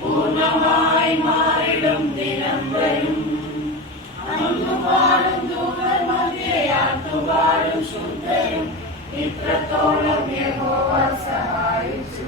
പൂർണമായി മാറിടും ദിനം വരും. അന്നു ഇത്രത്തോളം യഹോവ സഹായിച്ചു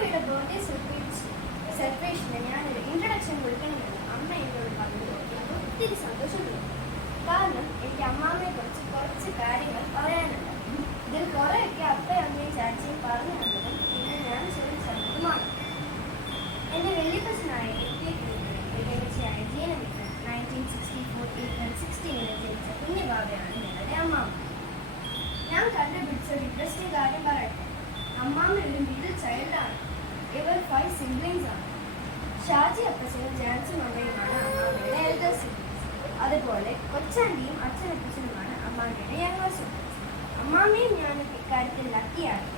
ബർത്ത്ഡേ സെലിബ്രേറ്റ് സെലിബ്രേഷന് ഞാനൊരു ഇൻട്രഡക്ഷൻ കൊടുക്കണമെന്ന് അമ്മ എന്നോട് പറഞ്ഞു. എനിക്ക് ഒത്തിരി സന്തോഷം കാരണം എനിക്ക് അമ്മാമ്മയെ കുറിച്ച് കുറച്ച് കാര്യങ്ങൾ പറയാനുണ്ട്. ഇതിൽ കുറേയൊക്കെ അപ്പയും അമ്മയും പറഞ്ഞു തന്നതും പിന്നെ ഞാൻ ചോദിച്ചതുമാണ് എന്റെ വിജയിച്ചായ ജീനമിത്ര നയന്റീൻ സിക്സ്റ്റി ഫോർ ഏപ്രിൽ സിക്സ്റ്റീനിൽ ജനിച്ച കുഞ്ഞുബാബയാണ് ഞങ്ങളുടെ അമ്മാമ്മ. ഞാൻ കണ്ടുപിടിച്ച ഒരു ഇൻട്രസ്റ്റിംഗ് കാര്യം പറയട്ടെ. അമ്മാമ്മ ഒരു മിഡിൽ ചൈൽഡാണ് ഇവർ ഫൈവ് സിബ്ലിങ്സ് ആണ്. ഷാജി അപ്പച്ചനും ജാൻസും അമ്മയുമാണ് അമ്മാമ്മയുടെ എൽഡർ സിബ്ലിങ്സ് അതുപോലെ കൊച്ചാണ്ടിയും അച്ഛനപ്പച്ചനുമാണ് അമ്മാമ്മയുടെ യങ്ങർ സിബ്ലിങ്സ് അമ്മാമ്മയും ഞാനും ഇക്കാര്യത്തിൽ ലക്കിയാണ്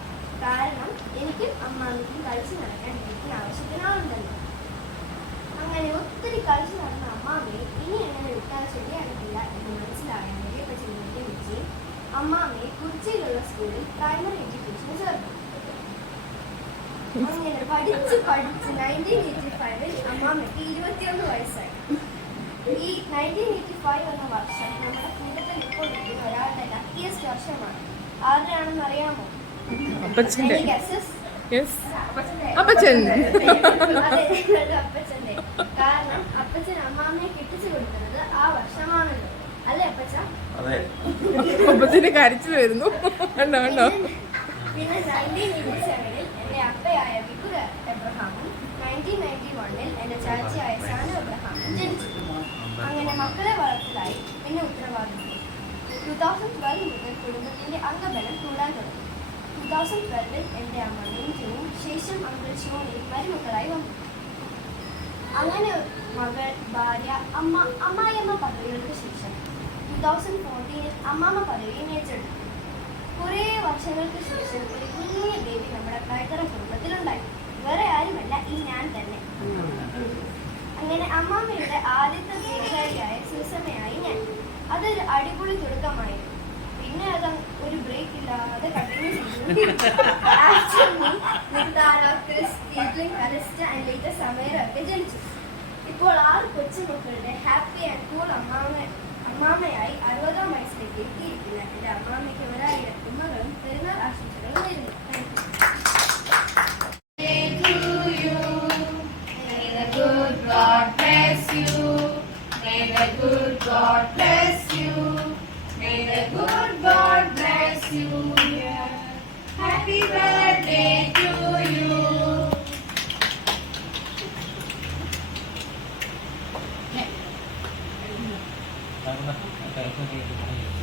കാരണം എനിക്കും അമ്മാമ്മയ്ക്കും കളിച്ചു നടക്കാൻ വീട്ടിൽ ആവശ്യത്തിന് അങ്ങനെ ഒത്തിരി കളിച്ചു നടന്ന അമ്മാമ്മയെ ഇനി എങ്ങനെ വിട്ടാൽ ശരിയാകില്ല എന്ന് മനസ്സിലായ വലിയപ്പച്ചനെ വിളിച്ച് അമ്മാമ്മയെ കുറിച്ചിയിലുള്ള സ്കൂളിൽ പ്രൈമറി എഡ്യൂക്കേഷന് ചേർത്തു അങ്ങനെ പഠിച്ച് പഠിച്ച് നയന്റീൻ എയ്റ്റി ഫൈവിൽ അമ്മാമ്മയ്ക്ക് ഇരുപത്തിയൊന്ന് വയസ്സായി. ഈ നയന്റീൻ എയ്റ്റി ഫൈവ് എന്ന വർഷം നമ്മുടെ കൂട്ടത്തിൽ ഇപ്പോൾ ഇരിക്കുന്ന ഒരാളുടെ ലക്കിയസ്റ്റ് വർഷമാണ്. ആരുടെയാണെന്ന് അറിയാമോ? അപ്പച്ചന്റെ Any guesses? യെസ് അപ്പച്ചന്റെ. അപ്പച്ചൻ. അപ്പച്ചന്റെ. കാരണം അപ്പച്ചൻ അമ്മാമ്മയെ കെട്ടിച്ചു കൊടുക്കുന്നത് ആ വർഷമാണല്ലോ. അല്ലേ അപ്പച്ച? അതെ. അപ്പച്ചന് കരച്ചു വരുന്നു. കണ്ടോ കണ്ടോ പിന്നെ നയന്റീൻ എയ്റ്റി സെവനിൽ അപ്പയായ വിപുര എബ്രഹാമും നയന്റീൻ നയന്റി വണ്ണിൽ എന്റെ ചാച്ചിയായ സാന എബ്രഹാമും ജനിച്ചു. അങ്ങനെ മക്കളെ വളർത്തലായി പിന്നെ ഉത്തരവാദിത്വം ടു തൗസൻഡ് ട്വൽവ് മുതൽ കുടുംബത്തിന്റെ അംഗബലം കൂടാൻ തുടങ്ങി. ടു തൗസൻഡ് ട്വൽവിൽ എന്റെ അമ്മ നീഞ്ചുവും ശേഷം അങ്കിൾ ഷോണിയും മരുമക്കളായി വന്നു. അങ്ങനെ മകൾ ഭാര്യ അമ്മ അമ്മായിയമ്മ പദവികൾക്ക് ശേഷം ടു തൗസൻഡ് ഫോർട്ടീനിൽ അമ്മാമ്മ പദവിയും ഏറ്റെടുത്തു. കുറേ വർഷങ്ങൾക്ക് ശേഷം ഒരു കുഞ്ഞു ബേബി നമ്മുടെ കൈത്തറ കുടുംബത്തിലുണ്ടായി. വേറെ ആരുമല്ല ഈ ഞാൻ തന്നെ. അങ്ങനെ അമ്മാമ്മയുടെ ആദ്യത്തെ കൂട്ടുകാരിയായ സുസമയായി ഞാൻ. അതൊരു അടിപൊളി തുടക്കമായിരുന്നു. പിന്നെ അത് ഒരു ബ്രേക്ക് ഇല്ലാതെ കണ്ടിന്യൂ ജനിച്ചു. ഇപ്പോൾ ആറ് കൊച്ചുമക്കളുടെ ഹാപ്പി ആൻഡ് കൂൾ അമ്മാമ അമ്മാമയായി അറുപതാം വയസ്സിലേക്ക് എത്തിയിരിക്കുന്ന. എന്റെ അമ്മാമയ്ക്ക് ഒരായിരം good God bless you. May the good God bless you. Yeah. Happy birthday to you. Thank you.